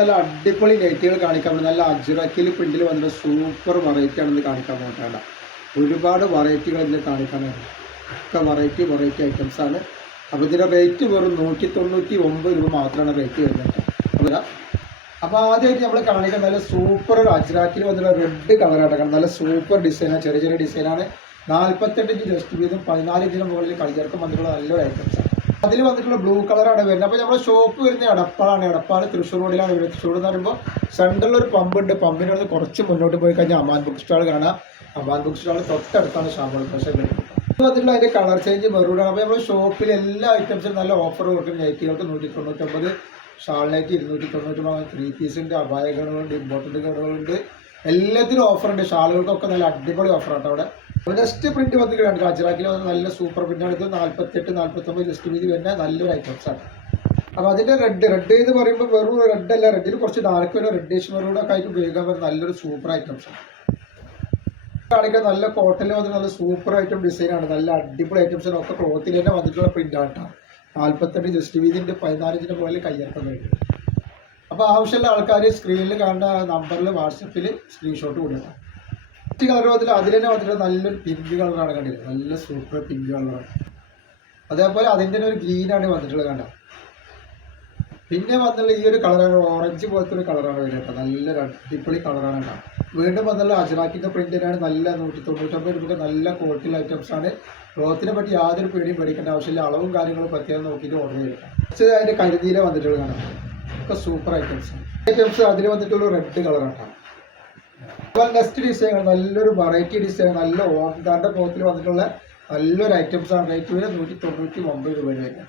നല്ല അടിപൊളി നൈറ്റികൾ കാണിക്കാൻ വേണ്ടി നല്ല അജ്രക്കിൽ പ്രിന്റിൽ വന്നിട്ട് സൂപ്പർ വെറൈറ്റി ആണെന്ന് കാണിക്കാൻ വേണ്ടിയിട്ടാണ്. ഒരുപാട് വെറൈറ്റികൾ ഇതിൽ കാണിക്കാനാണ്. ഒക്കെ വെറൈറ്റി ഐറ്റംസ് ആണ്. അപ്പോൾ ഇതിൻ്റെ റേറ്റ് വെറും 199 രൂപ മാത്രമാണ് റേറ്റ് വരുന്നത്. അപ്പോൾ ആദ്യമായിട്ട് നമ്മൾ കാണിക്കാൻ നല്ല സൂപ്പർ ഒരു അജ്രാക്കിൽ വന്നിട്ടുള്ള റെഡ് കളറാണ്. നല്ല സൂപ്പർ ഡിസൈനാണ്, ചെറിയ ഡിസൈനാണ്. 48 ഇഞ്ച് ജസ്റ്റ് വീതം 14 ഇഞ്ചിന് മുകളിൽ കളിക്കാർക്ക് വന്നിട്ടുള്ള നല്ലൊരു ഐറ്റംസാണ്. അതിൽ വന്നിട്ടുള്ള ബ്ലൂ കളറാണ് വരുന്നത്. അപ്പോൾ നമ്മുടെ ഷോപ്പ് വരുന്നത് എടപ്പാൾ തൃശ്ശൂർ റോഡിലാണ് വരുന്നത്. തൃശ്ശൂർ എന്ന് പറയുമ്പോൾ സെൻട്രലിൽ ഒരു പമ്പുണ്ട്. പമ്പിനോട് കുറച്ച് മുന്നോട്ട് പോയി കഴിഞ്ഞാൽ അമാൻ ബുക്ക് സ്റ്റാൾ കാണാം. അമാൻ ബുക്ക് സ്റ്റാൾ തൊട്ടടുത്താണ് ഷാമ്പൾ പക്ഷേ വന്നിട്ടുള്ള അതിൻ്റെ കളർ ചേഞ്ച് മെറൂണാണ്. അപ്പോൾ നമ്മുടെ ഷോപ്പിൽ എല്ലാ ഐറ്റംസും നല്ല ഓഫർ കൊടുക്കുന്ന നൈറ്റികൾക്ക് 199, ഷാൾ നൈറ്റ് 290, 3 പീസിൻ്റെ അപായകളുണ്ട്, ഇമ്പോർട്ടൻ്റ് കടകളുണ്ട്, എല്ലാത്തിനും ഓഫറുണ്ട്. ഷാളുകൾക്കൊക്കെ നല്ല അടിപൊളി ഓഫറാണ് അവിടെ. നെക്സ്റ്റ് പ്രിന്റ് വന്നിട്ടാണ് അജ്രാക്കിൽ വന്ന് നല്ല സൂപ്പർ പ്രിന്റാണ്. ഇത് 48, 49 ജസ്റ്റ് വീതി വരുന്ന നല്ലൊരു ഐറ്റംസാണ്. അപ്പോൾ അതിൻ്റെ റെഡ് എന്ന് പറയുമ്പോൾ വെറും റെഡ് അല്ല, റെഡിൽ കുറച്ച് ഡാർക്ക് വരും, റെഡിഷ് മെറൂണൊക്കെ ആയിട്ട് ഉപയോഗിക്കാൻ പറ്റുന്ന നല്ലൊരു സൂപ്പർ ഐറ്റംസാണ്. കാണിക്കാൻ നല്ല കോട്ടണിൽ വന്നിട്ട് നല്ല സൂപ്പർ ഐറ്റം ഡിസൈനാണ്. നല്ല അടിപൊളി ഐറ്റംസാണ്. ഒക്കെ ക്ലോത്തിൽ തന്നെ വന്നിട്ടുള്ള പ്രിന്റാണ് കേട്ടോ. 48 ജസ്റ്റ് വീതിൻ്റെ 14 ഇഞ്ചിൻ്റെ മുകളിൽ കയ്യിറക്കം വരും. അപ്പോൾ ആവശ്യമുള്ള ആൾക്കാർ സ്ക്രീനിൽ കാണുന്ന നമ്പറിൽ വാട്സപ്പിൽ സ്ക്രീൻഷോട്ട് കൊടുക്കണം. കളർ വന്നിട്ട് അതിൽ തന്നെ വന്നിട്ട് നല്ലൊരു പിങ്ക് കളറാണ് കണ്ടിട്ട്, നല്ല സൂപ്പർ പിങ്ക് കളറാണ്. അതേപോലെ അതിൻ്റെ ഒരു ഗ്രീനാണ് വന്നിട്ടുള്ളത് കണ്ട. പിന്നെ വന്നുള്ള ഈ ഒരു കളറാണ് ഓറഞ്ച് പോലത്തെ ഒരു കളറാണ് വരുന്നത്. നല്ലൊരു അടിപൊളി കളറാണ് കേട്ടോ. വീണ്ടും വന്നുള്ള അജ്രാക്കിൻ്റെ പ്രിന്റിനാണ്. നല്ല 199 രൂപ നല്ല ക്വാളിറ്റി ഐറ്റംസ് ആണ്. ക്ലോത്തിനെ പറ്റി യാതൊരു പേടിയും പേടിക്കേണ്ട ആവശ്യമില്ല. അളവും കാര്യങ്ങളും പ്രത്യേകം നോക്കിയിട്ട് ഓർഡർ ചെയ്യണം. പക്ഷേ അതിൻ്റെ കരുതിയിലെ വന്നിട്ടുള്ളത് കാണാം. ഒക്കെ സൂപ്പർ ഐറ്റംസ് അതിൽ വന്നിട്ടുള്ള റെഡ് കളറാണ്. അതുപോലെ നെക്സ്റ്റ് ഡിസൈൻ നല്ലൊരു വെറൈറ്റി ഡിസൈൻ, നല്ല ഓർഡാറിൻ്റെ ക്ലോത്തിൽ വന്നിട്ടുള്ള നല്ലൊരു ഐറ്റംസാണ്. റേറ്റ് വരെ 199 രൂപ വരുന്നത്.